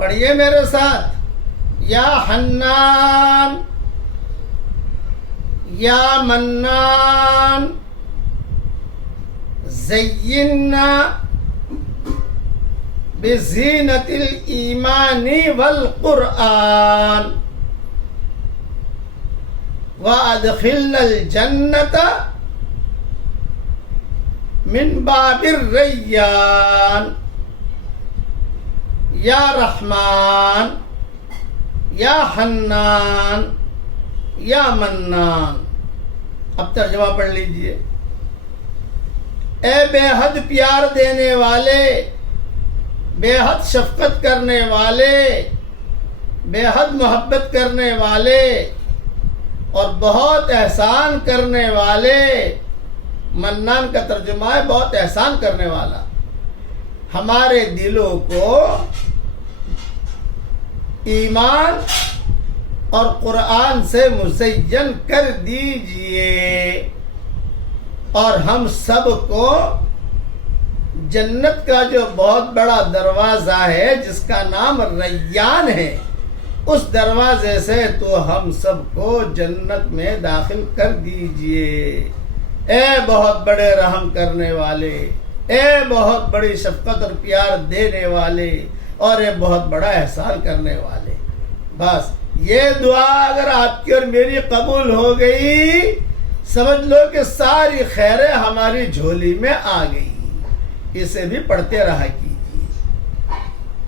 پڑھیے میرے ساتھ. یا حنان یا منان زینا بزینت الایمان والقرآن وادخلنا الجنة من باب الریان. یا رحمان یا حنان یا منان. اب ترجمہ پڑھ لیجئے. اے بے حد پیار دینے والے، بے حد شفقت کرنے والے، بے حد محبت کرنے والے اور بہت احسان کرنے والے. منان کا ترجمہ ہے بہت احسان کرنے والا. ہمارے دلوں کو ایمان اور قرآن سے مزین کر دیجئے اور ہم سب کو جنت کا جو بہت بڑا دروازہ ہے جس کا نام ریان ہے، اس دروازے سے تو ہم سب کو جنت میں داخل کر دیجئے. اے بہت بڑے رحم کرنے والے، اے بہت بڑی شفقت اور پیار دینے والے اور اے بہت بڑا احسان کرنے والے. بس یہ دعا اگر آپ کی اور میری قبول ہو گئی، سمجھ لو کہ ساری خیریں ہماری جھولی میں آ گئی. اسے بھی پڑھتے رہا کیجیے.